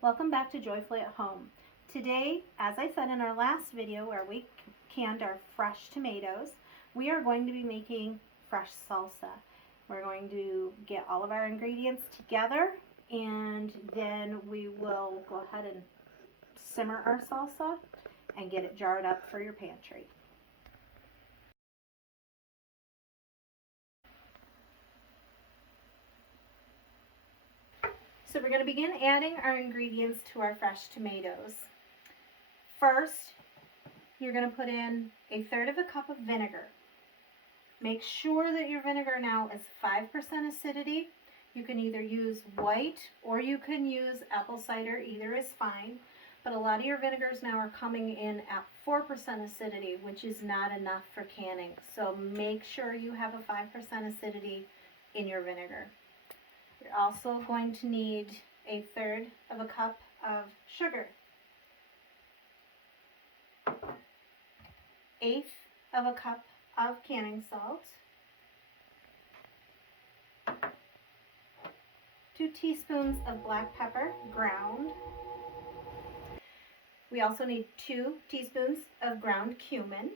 Welcome back to Joyfully at Home. Today, as I said in our last video where we canned our fresh tomatoes, we are going to be making fresh salsa. We're going to get all of our ingredients together and then we will go ahead and simmer our salsa and get it jarred up for your pantry. So we're going to begin adding our ingredients to our fresh tomatoes. First, you're going to put in 1/3 of a cup of vinegar. Make sure that your vinegar now is 5% acidity. You can either use white or you can use apple cider, either is fine. But a lot of your vinegars now are coming in at 4% acidity, which is not enough for canning. So make sure you have a 5% acidity in your vinegar. You're also going to need 1/3 of a cup of sugar, 1/8 of a cup of canning salt, 2 teaspoons of black pepper ground. We also need 2 teaspoons of ground cumin,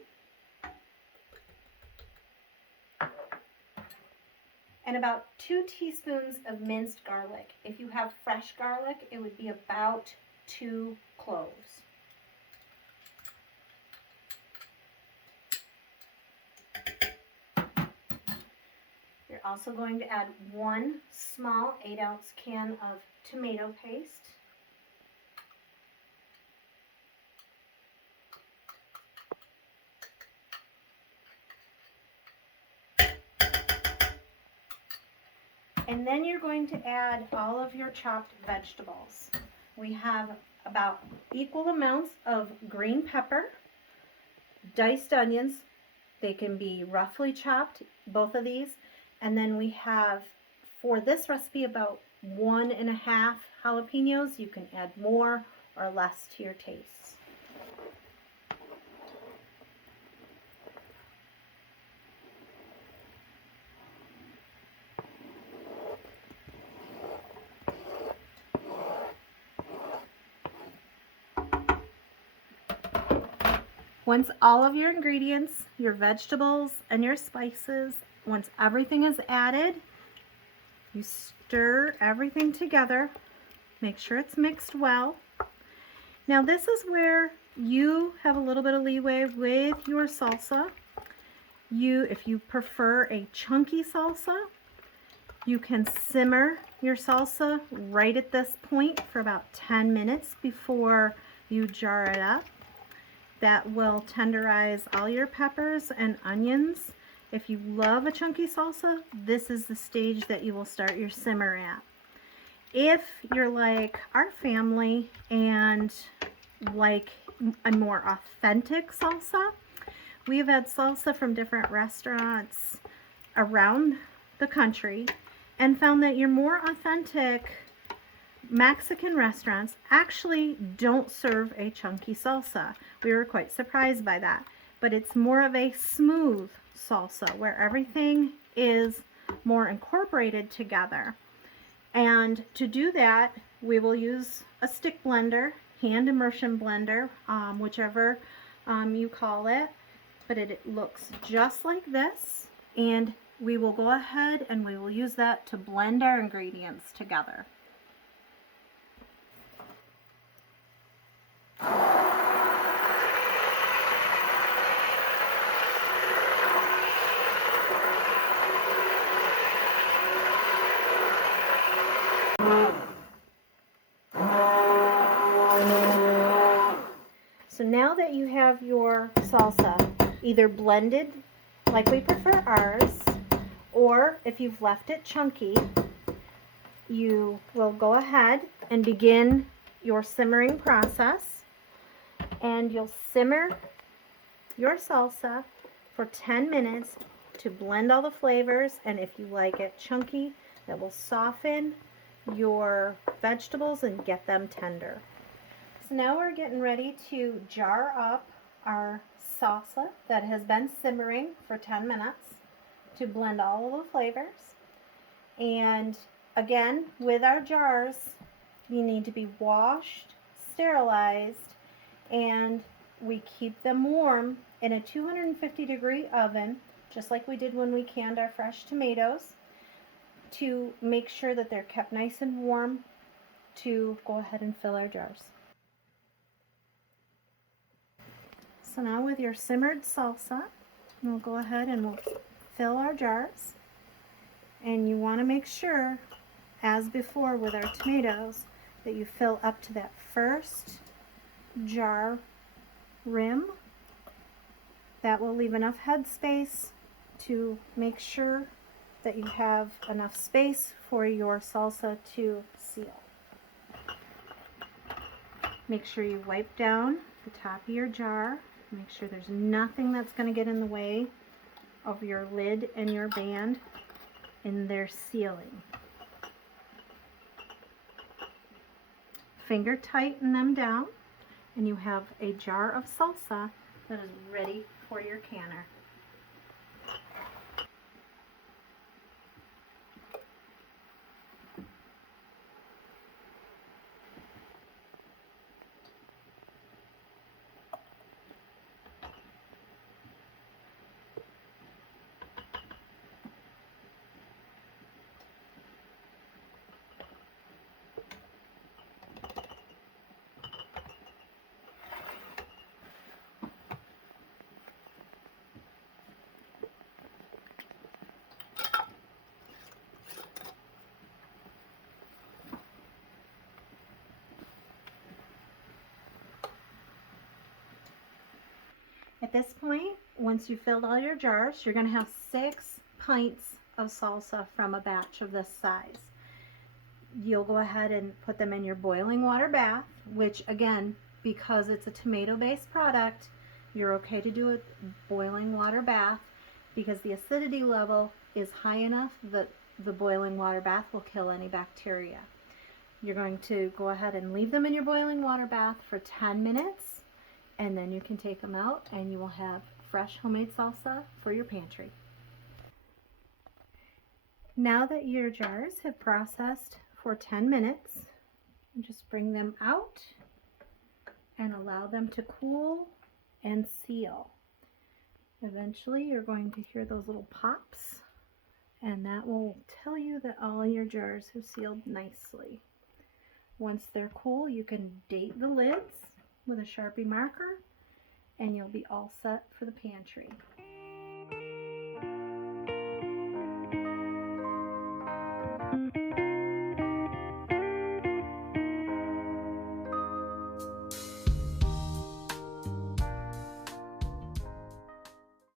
and about 2 teaspoons of minced garlic. If you have fresh garlic, it would be about 2 cloves. You're also going to add 1 small 8-ounce can of tomato paste. And then you're going to add all of your chopped vegetables. We have about equal amounts of green pepper, diced onions. They can be roughly chopped, both of these. And then we have, for this recipe, about 1.5 jalapenos. You can add more or less to your taste. Once all of your ingredients, your vegetables, and your spices, once everything is added, you stir everything together. Make sure it's mixed well. Now this is where you have a little bit of leeway with your salsa. If you prefer a chunky salsa, you can simmer your salsa right at this point for about 10 minutes before you jar it up. That will tenderize all your peppers and onions. If you love a chunky salsa, this is the stage that you will start your simmer at. If you're like our family and like a more authentic salsa, we've had salsa from different restaurants around the country and found that your more authentic Mexican restaurants actually don't serve a chunky salsa. We were quite surprised by that. But it's more of a smooth salsa where everything is more incorporated together. And to do that, we will use a stick blender, hand immersion blender, whichever you call it. But it looks just like this. And we will go ahead and we will use that to blend our ingredients together. So now that you have your salsa either blended like we prefer ours, or if you've left it chunky, you will go ahead and begin your simmering process, and you'll simmer your salsa for 10 minutes to blend all the flavors. And if you like it chunky, that will soften your vegetables and get them tender. So now we're getting ready to jar up our salsa that has been simmering for 10 minutes to blend all of the flavors. And again, with our jars, you need to be washed, sterilized, and we keep them warm in a 250-degree oven, just like we did when we canned our fresh tomatoes, to make sure that they're kept nice and warm to go ahead and fill our jars. So now with your simmered salsa, we'll go ahead and we'll fill our jars. And you want to make sure, as before with our tomatoes, that you fill up to that first jar rim. That will leave enough head space to make sure that you have enough space for your salsa to seal. Make sure you wipe down the top of your jar. Make sure there's nothing that's going to get in the way of your lid and your band in their sealing. Finger tighten them down, and you have a jar of salsa that is ready for your canner. At this point, once you've filled all your jars, you're going to have 6 pints of salsa from a batch of this size. You'll go ahead and put them in your boiling water bath, which again, because it's a tomato-based product, you're okay to do a boiling water bath because the acidity level is high enough that the boiling water bath will kill any bacteria. You're going to go ahead and leave them in your boiling water bath for 10 minutes, and then you can take them out and you will have fresh homemade salsa for your pantry. Now that your jars have processed for 10 minutes, just bring them out and allow them to cool and seal. Eventually you're going to hear those little pops, and that will tell you that all your jars have sealed nicely. Once they're cool, you can date the lids with a Sharpie marker, and you'll be all set for the pantry.